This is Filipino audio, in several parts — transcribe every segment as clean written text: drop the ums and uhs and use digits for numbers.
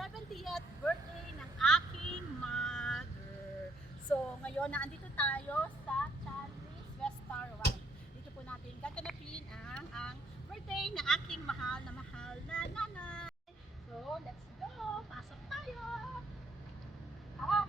70th birthday ng aking mother. So, ngayon naandito tayo sa Charlie's Restaurant. Dito po natin gaganapin ang birthday ng aking mahal na nanay. So, let's go! Pasok tayo! Ah!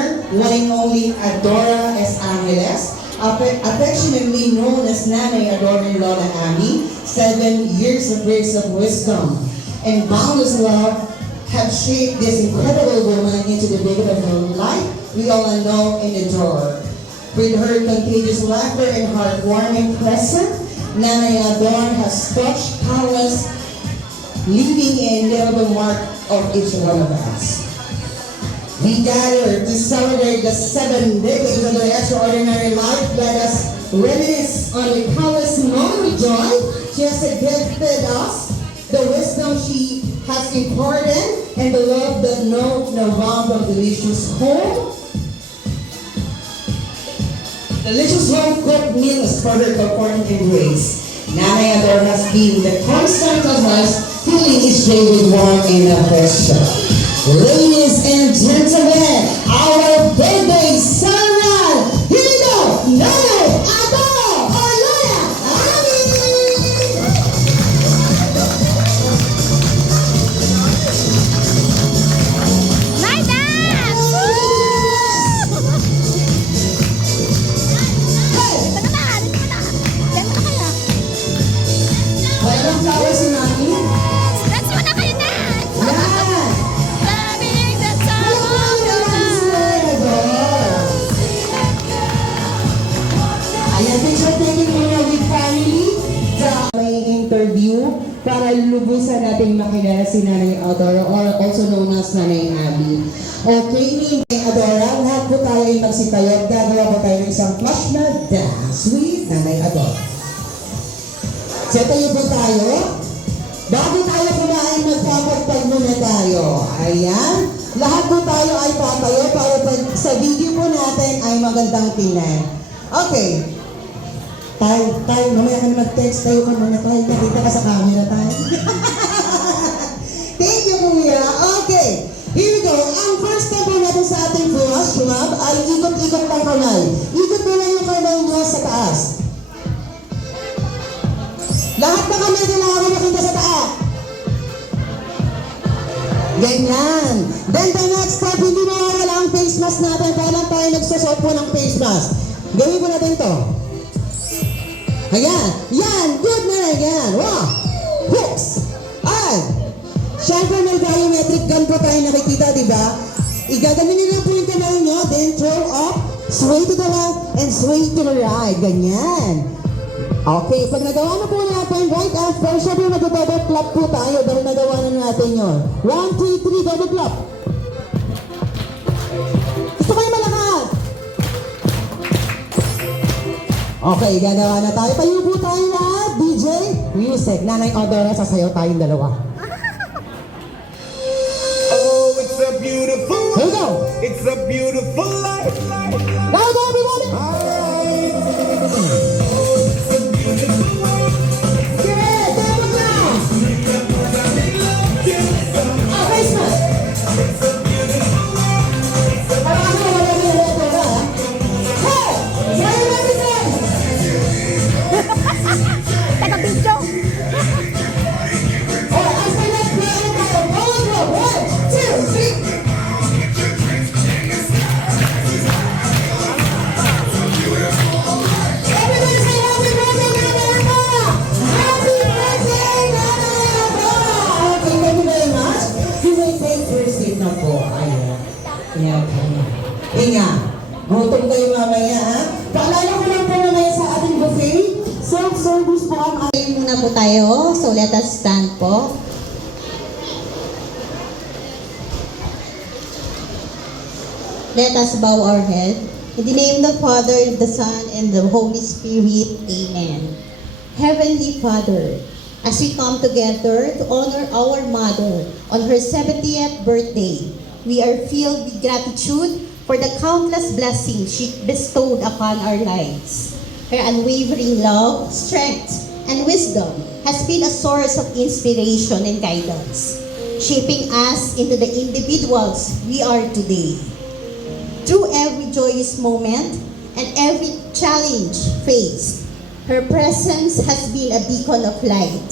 honor one and only Adora S. Angeles, affectionately known as Nanay Adora and Lola Abby. 7 years of grace of wisdom and boundless love have shaped this incredible woman into the beacon of her life we all know and adore. With her contagious laughter and heartwarming presence, Nanay Adora has touched countless, leaving an indelible mark of each one of us. We gather to celebrate the 7 decades of her extraordinary life. Let us reminisce on the countless moments of joy she has gifted us, the wisdom she has imparted, and the love that knows no bound of delicious home. Delicious home cooked meals for her comfort and grace. Nanay Adora has been the constant of us, filling each day with warmth and affection. Ladies and gentlemen, our birthday sunrise! Here we go! Nanay Adora or Lola Abby! My dad! Dito ka na! Dito ka na! Diyan mo na kaya! Walang flowers si Mami? Dance mo na kayo na! Yan! Loving the time of your life! Ayan, picture taking muna with family. May interview para lubusan natin makilala si Nanay Adora or also known as Nanay Abby. Okay, Nanay Adora, lahat po tayo ay magsitayo at gagawa po tayo ng isang flash na dance with Nanay Adora. So tayo po tayo. Bago tayo kumain, magpapagpag muna tayo. Ayan. Lahat po tayo ay tatayo para pag sa video po natin ay magandang tingnan. Okay. Tayo, mamaya ka na mag-text. Tayo ka muna tayo. Nakita ka sa camera tayo. Thank you, Kuya. Okay. Here we go. Ang first step po natin sa ating flash mob ay ikot-ikot ng kamay. Ikot mo lang yung kamay nyo sa taas. Lahat na kami kailangan makita sa taas. Ganyan. Then the next step, hindi mawawala ang face mask natin. Kailan tayo nagsusot po ng face mask? Gawin po natin to. Ayan. Yan. Good na lang. Yan. Wow. Hooks. Ay. Siyempre may biometric gun po tayo nakikita, di ba? Igagamin nila po yung kamay nyo. Then throw up. Sway to the left and sway to the right. Ganyan. Okay, pag nagawa na po natin right after, syempre mag-double clap po tayo dahil nagawa na natin yun. 1, 2, 3, double clap. Gusto kayo malakas? Okay, gagawa na tayo. Tayo po tayo lahat. DJ, music. Nanay Adora, sasayaw tayong dalawa. Oh, it's a beautiful Here we go. It's a beautiful life. Now go, everybody. Yeah, double clap. Ah, face mask. Parang ako wala na yung Adora, ha? Hey! Sayo natin yan! Taga-video! Oh, as the next player tayo. Roll, roll. 1, 2, 3. Everybody say happy birthday, Nanay Adora! Happy birthday, Nanay Adora! Okay, thank you very much. You may take first seat na po. Ayan. Ayan. Inga, gutom kayo mamaya, ha? Paalala ko lang po mamaya sa ating buffet. Self-service po ang Ayun muna po tayo. So let us stand po. Let us bow our head. In the name of the Father, and the Son, and the Holy Spirit. Amen. Heavenly Father, as we come together to honor our Mother on her 70th birthday, we are filled with gratitude for the countless blessings she bestowed upon our lives. Her unwavering love, strength, and wisdom has been a source of inspiration and guidance, shaping us into the individuals we are today. Through every joyous moment and every challenge faced, her presence has been a beacon of light,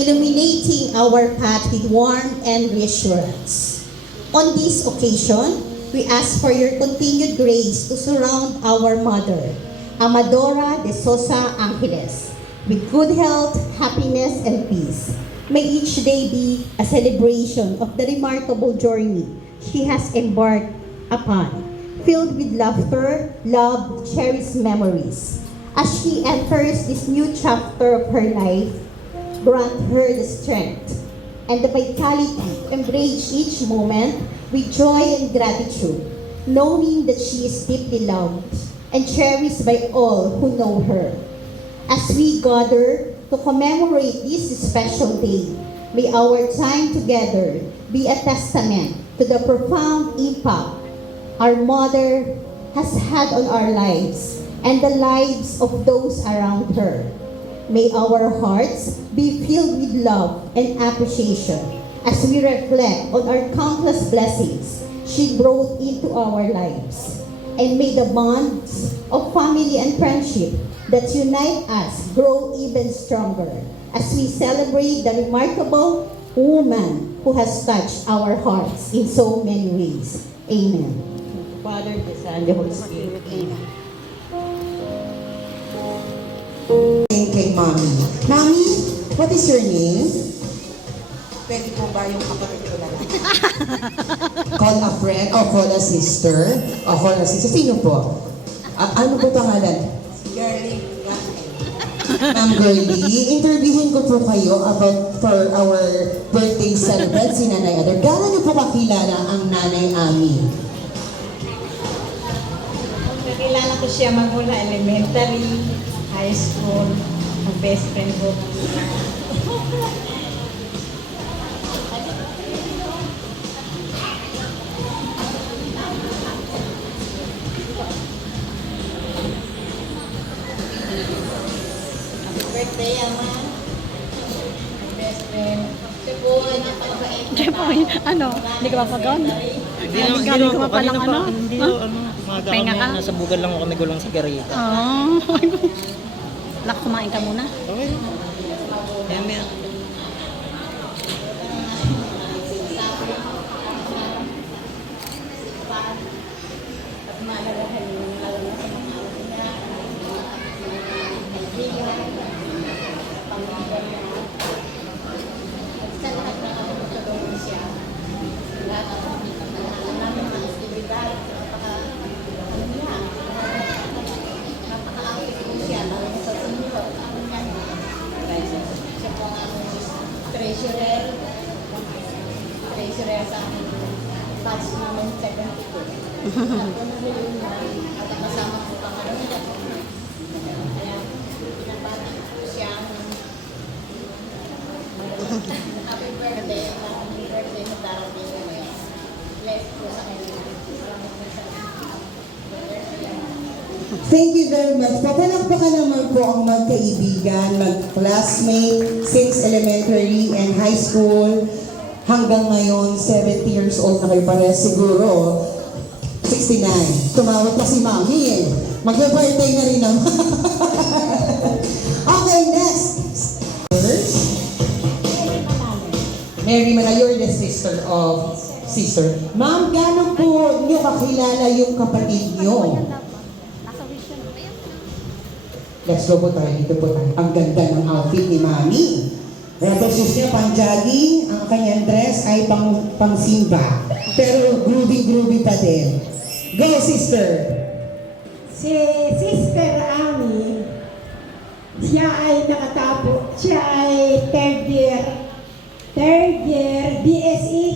illuminating our path with warmth and reassurance. On this occasion, we ask for your continued grace to surround our mother, Amadora de Sosa Angeles, with good health, happiness, and peace. May each day be a celebration of the remarkable journey she has embarked upon, filled with laughter, love, cherished memories. As she enters this new chapter of her life, grant her the strength and the vitality to embrace each moment with joy and gratitude, knowing that she is deeply loved and cherished by all who know her. As we gather to commemorate this special day, may our time together be a testament to the profound impact our mother has had on our lives and the lives of those around her. May our hearts be filled with love and appreciation as we reflect on our countless blessings she brought into our lives. And may the bonds of family and friendship that unite us grow even stronger as we celebrate the remarkable woman who has touched our hearts in so many ways. Amen. Father, the Son, the Holy Spirit. Amen. Kay Mami. Mami, what is your name? Pwede po ba yung kapatid ko na lang? Call a friend or call a sister? O call a sister. Sino po? Ano po pangalan? Girlie. Ma'am Girlie, interviewin ko po kayo about for our birthday celebrant si Nanay Ador. Gano'n niyo po kakilala ang Nanay Ami? Nakilala ko siya magmula elementary, high school, ang best friend ko. Happy birthday, Ama. Ang best friend. Siya po ay napakabait. Siya po, ano, hindi ka mapagaon. Galing ko pa palang ano? Hindi Huh? ano, umaga Pahinga kami, ka? nasa bugal lang ako kami gulong sa garita. Oo. Lak, kumain ka muna. Okay. Yan, yan. Treasurer sa batch namin 72. At kasama po pa kami. Kaya pinabati ko siya. Happy birthday. Happy birthday mo darating ngayon. Bless po sa kanya. Thank you very much. Papalakpakan naman po ang magkaibigan, mag-classmate since elementary and high school. Hanggang ngayon, 70 years old na kayo pares siguro. 69. Tumawag pa si Mami eh. Mag-birthday na rin naman. Okay, next. Mary Manalo, you're the sister of sister. Ma'am, gano'n po niyo kakilala yung kapatid niyo? Let's go po tayo. Dito po tayo. Ang ganda ng outfit ni Mami. Rubber shoes niya, pang jogging. Ang kanyang dress ay pang simba. Pero groovy pa din. Go, sister! Si Sister Ami, siya ay third year BSE.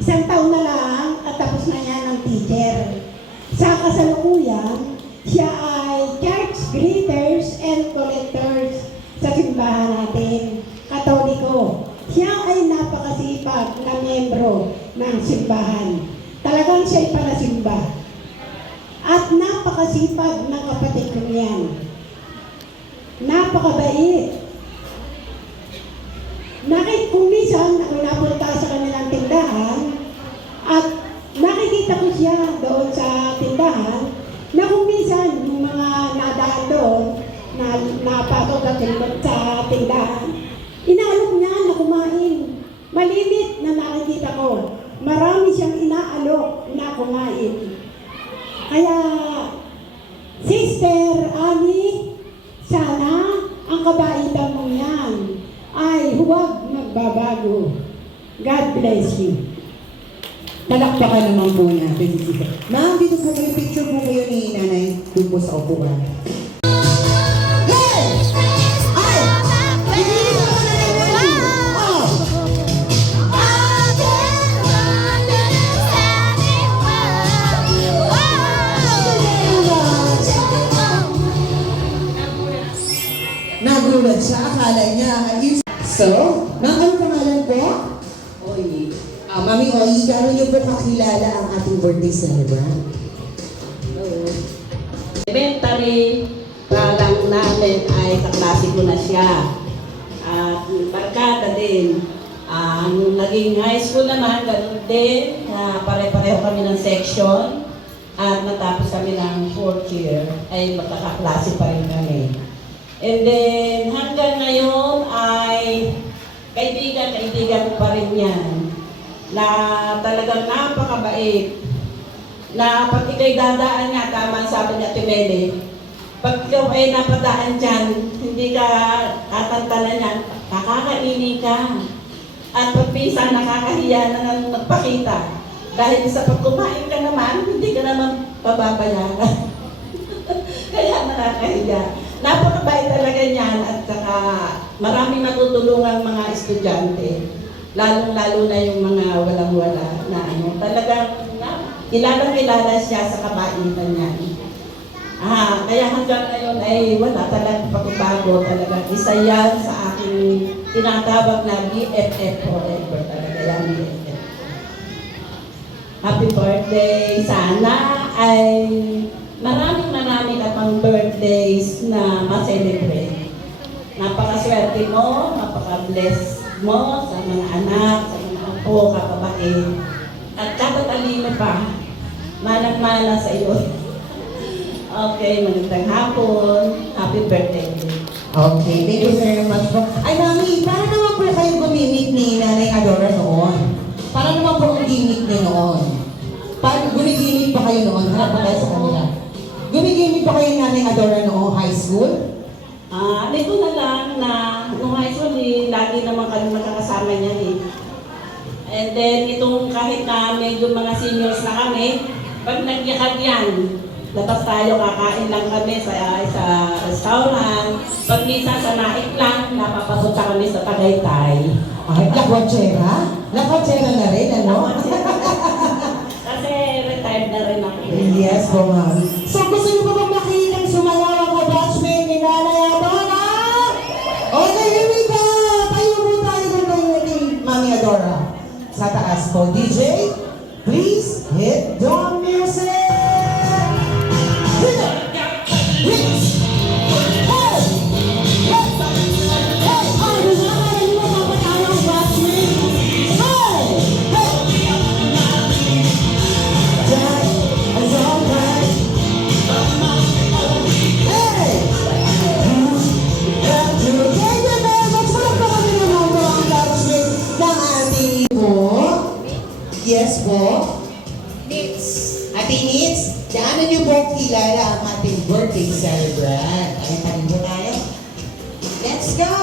Isang taon na lang at tapos na yan ng teacher. Sa kasalukuyan, siya ay church greeters and collectors sa simbahan natin, Katoliko. Siya ay napakasipag na miyembro ng simbahan. Talagang siya'y panasimba. At napakasipag ng kapatid ko yan. Napakabait. Kung minsan ako napunta sa kanilang tindahan at nakikita ko siya doon sa tindahan na kung minsan yung mga nadaan doon na napasok sa tindahan, inaalok niya na kumain. Malimit na nakikita ko. Marami siyang inaalok kumain. Kaya, Sister Ami, sana ang kabaitan mo yan ay huwag magbabago. God bless you. Palakpakan naman po natin si Sister. Ma'am, dito po kayo, picture po kayo ni Nanay doon po sa upuan. Hey! Ay! Hindi ko na nanay. Oh! Nagulat siya, akala niya. So, ma'am, ano pangalan po? Oy. Mami Oy, gano'n niyo po kakilala ang ating birthday celebrant? Elementary pa lang namin ay kaklase ko na siya. At barkada din. Nung naging high school naman, ganun din. Pare-pareho kami ng section. At natapos kami ng 4th year. Ay magkakaklase pa rin kami. And then hanggang ngayon ay kaibigan ko pa rin yan. Na talagang napakabait. Na pag ikay dadaan nga, tama sabi ni Ate Mele, pag ikaw ay napadaan dyan, hindi ka tatantanan yan, kakakainin ka. At pag minsan nakakahiya na nang magpakita. Dahil sa pag kumain ka naman, hindi ka naman pababayaran. Kaya nakakahiya. Napakabait talaga niyan at saka maraming natutulungang mga estudyante. Lalong-lalo na yung mga walang-wala na ano. Talagang kilalang-kilala siya sa kabaitan niya. Kaya hanggang ngayon ay wala talagang pagbabago. Talagang isa yan sa aking tinatawag na BFF forever. Talaga yan BFF. Happy birthday! Sana ay maraming ka pang birthdays na ma-celebrate. Napakaswerte mo, napaka-bless mo sa mga anak, sa mga apo, kapabait. At katatalino pa, manang-mana sa iyo. Okay, magandang hapon. Happy birthday. Okay, thank you very much po. Ay, Mami, para naman po kayo gumimik ni Nanay Adora noon? Para naman po ang gimmick niyo noon? Para gumigimik pa kayo noon? Harap pa tayo sa kanila. Gumigimik pa kayo ni Nanay Adora noong high school? Nito na lang na nung high school, lagi naman kami magkakasama niya eh. And then, itong kahit na medyo mga seniors na kami, pag nagyakag yan, labas tayo, kakain lang kami sa restaurant. Pag minsan sa naik lang, napapapunta kami sa Tagaytay. Ay, lakwatsera? Lakwatsera na rin, ano? Kasi retired na rin ako. Yes po, Mami. So, gusto niyo ba bang makitang sumayaw ang batchmate ni Nanay Adora? Okay, here we go! Tayo po tayo ng Mami Adora. Sa taas po, DJ, please hit the music! Hit it! Hit it! Hey! Hey! Hey! Ay, nalaman mo mga tayong batchmate! Hey! Hey! That is all right. Hey! Thank you very much. Wala pa kami naman po ang batchmate ng ating po. Yes po. Ate Nits, gaano niyo po kilala ang ating birthday celebrant? Ay, tanin mo tayo. Let's go!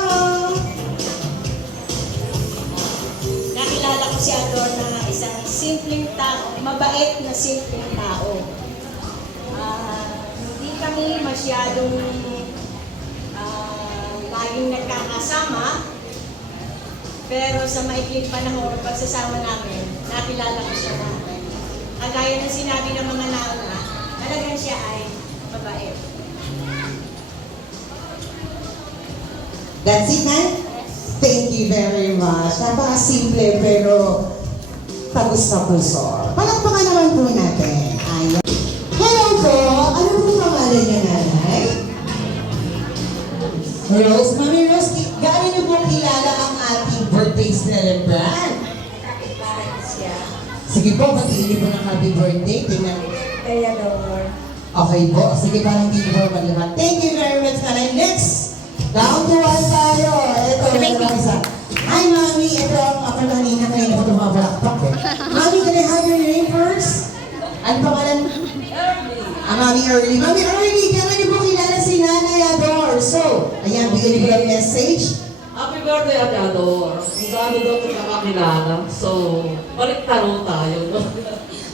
Nakilala ko si Ador na isang simpleng tao, mabait na simpleng tao. Hindi kami masyadong laging nagkakasama, pero sa maikling panahon ng pagsasama namin, nakilala ko siya na. Kagaya ng sinabi ng mga nauna, talagang siya ay mabait. That's it, Nay? Thank you very much. Napaka-simple pero tagus sa puso. Palakpakan naman po natin. Ayan. Hello po! Ano po pangalan niya, Nanay? Rose. Mami Rose, gaano niyo po kilala ang ating birthday celebrant? Kapit-bahay ko siya. Sige po, batiin niyo po ng happy birthday. Tingnan. Kaya Ador. Okay po. Sige, parang hindi po malihat. Thank you very much, Nanay. Next! Down to one tayo. Ito, ito isa. Hi, Mami. Ito ang ako kanina kayo na ito mga balakpak eh. Mami, can I have your name first? Ano pangalan? Mami Early. Mami Early, kailan niyo po kilala si Nanay Ador? So, ayan, bigyan niyo ng message. Happy birthday, Ate Ador. Kung gaano daw kita kakilala. So, balik taro tayo. No?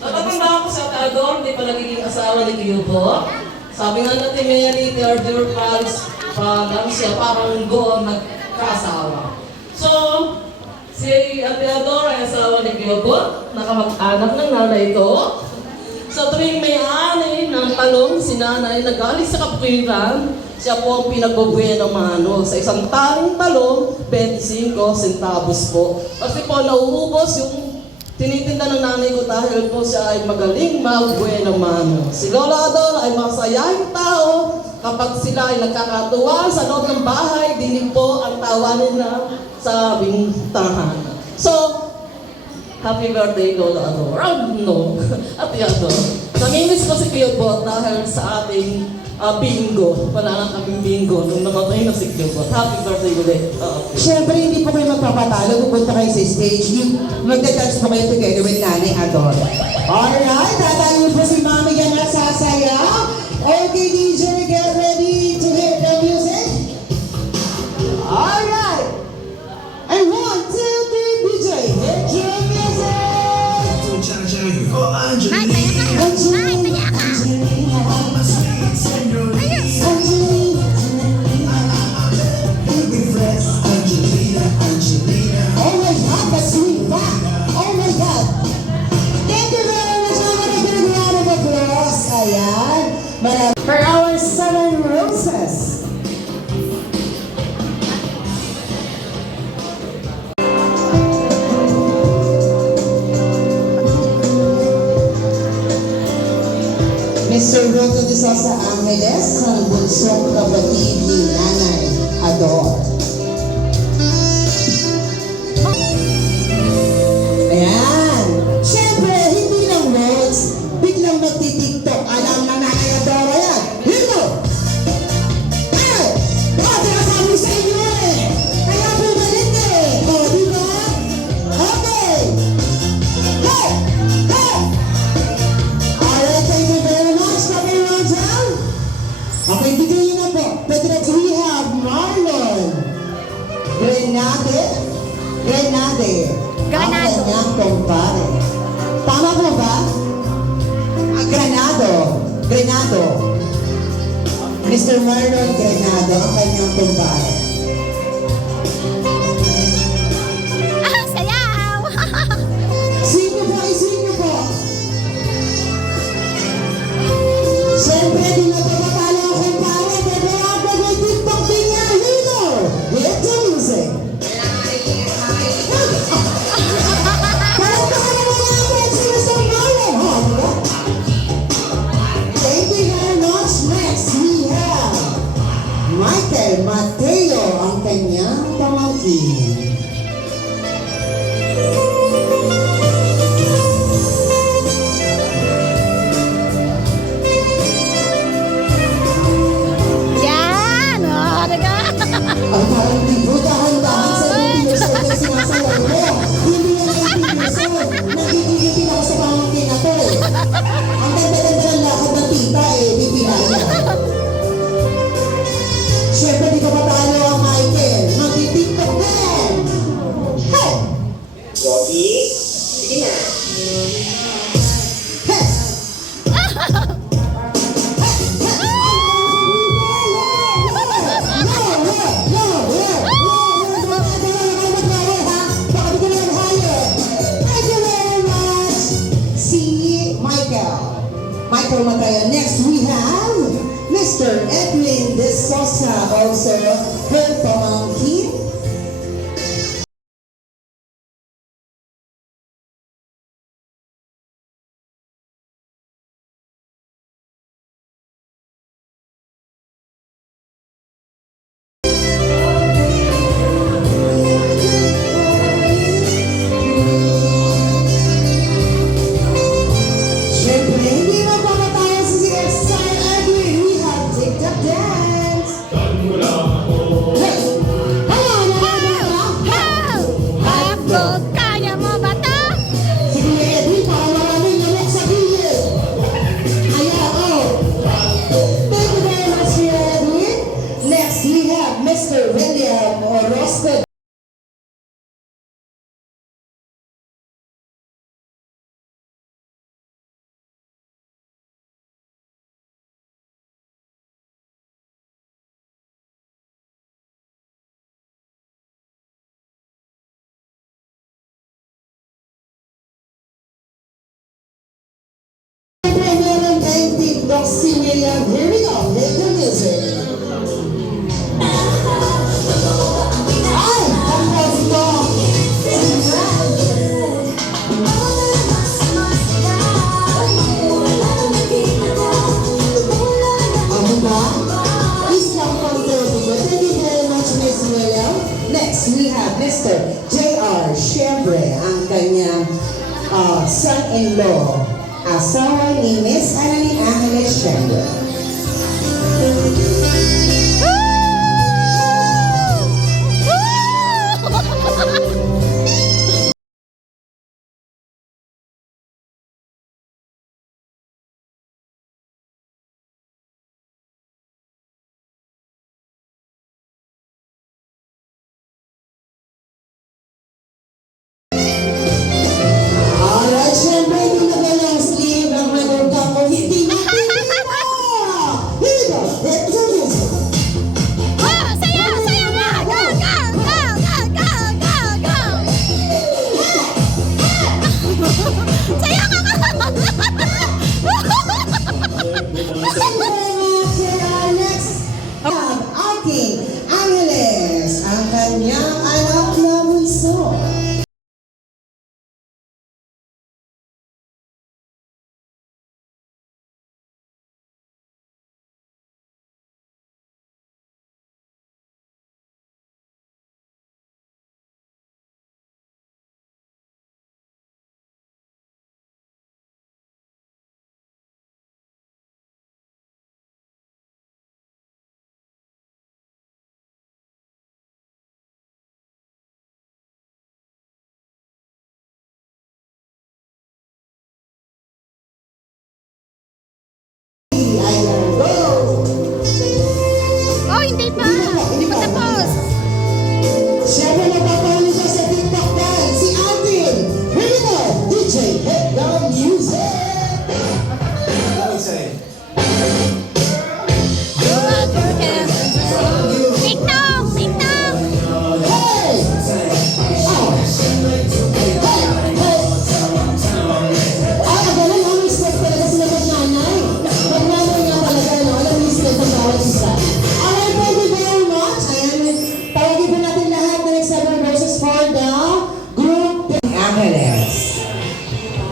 Natatanda ako si Ate Ador, hindi pa nagiging asawa ni Cubo. Sabi nga natin, Mary, third year pals, pa lang siya, parang go nagkasawa. So, si Ate Ador ay asawa ni Cubo, nakamag-anak ng nanay ko. Sa tuwing may-ani ng talong, si nanay nagaling sa kapwiran, siya po ang pinagbubuhay ng mano. Sa isang taling talong, 25 centavos po. Kasi po nauubos yung tinitinda ng nanay ko dahil po siya ay magaling magbuhay ng mano. Si Lola Ador ay masayahing tao. Kapag sila ay nagkakatuwa sa loob ng bahay, dinig po ang tawa nila sa bintahan. So, happy birthday, Lola Ador. No, Ate Ador. Namimiss ko si Kyobot dahil sa ating bingo. Wala lang kaming bingo nung namatay na si Kyobot. Happy birthday ulit. Siyempre, hindi po kayo magpapatalo. Pupunta kayo sa stage. Magdadance po kayo together with Nanay Ador. Alright, tatayo po si Mami yan at sasaya. Okay, DJ, get ready to hit the music. Alright. And 1, 2, 3, DJ, hit your music. Always have a sweet back. Oh my God. Thank you very much. I'm gonna give a round of applause. Ayan. For our 7 roses. Mr. Roto de Sosa Angeles, ang bunsong kapatid ni Nanay Ador. Ayan. Siyempre, hindi lang words, biglang magti-tiktok. Alam na Nanay Ador yan. Hito! Hey! Sabi sa inyo eh! Kaya po galit eh! O, di ba? Okay! Hey! Hey! Alright, thank you very much. Coming on down. Okay, bigyan nyo na po. Pwede na we have Marlon Grenade. Ang kanyang kumpare. Tama po ba? Grenado. Mr. Marlon Grenado, ang kanyang kumpare. Sayaw! Sino po? Siyempre, di na papatalo ang kumpare. Pero ang pag-tiktok din niya. Hit the music. Thank you very much. Next, we have Michael Mateo, ang kanyang pamangkin. Yan! Oh, diga! Ang parang di po dahan-dahan sa 18 years old na sinasayaw mo. Hindi na 18 years old. Nagigigipin ako sa pamangkin na to eh. Ang ganda-ganda ng lakad ng tita eh, bibigaya. Siyempre di pa patalo ang Michael. Magti-tiktok din. Hey! Bobby, sige na. Hey! Michael Mataya. Next we have Mr. Edwin De Sosa, also her pamangkin. Siyempre, hindi magpapatayo si Sir Edwin. We have TikTok dance. Hey! Hello! father-in-law, asawa ni Miss Annalyn Angeles Schender. Alright, syempre, hindi na kailangang sleeve ang maganda ko. Hindi natin dito! Here we go! Let's do this! Oh, sayo! Sayo nga! Go! Go! Go! Go! Go! Go! Go! Sayo nga! Next, aking Angeles, ang kanyang anak na bunso. Ayan, go! Oh, hindi pa! Hindi pa tapos! Siyempre napapalo ka sa TikTok dance, si Alvin! Here we go! DJ, hit the music! Let me say. TikTok! TikTok! Hey! Oh! Hey! Hey! Ang galing, ang respect talaga sila mag-nanay. Mag-nanay nga talaga, no? Alam mo, respect ang bawat isa. Alright, thank you very much. Ayan, tawagin po natin lahat ng 7 verses for the group Angeles.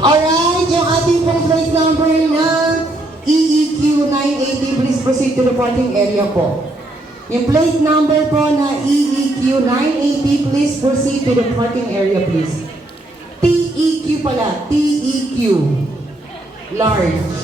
Alright, yung ating pong plate number na EEQ 980, please proceed to the parking area po. Yung plate number po na EEQ 980, please proceed to the parking area, please. TEQ pala, TEQ. Large.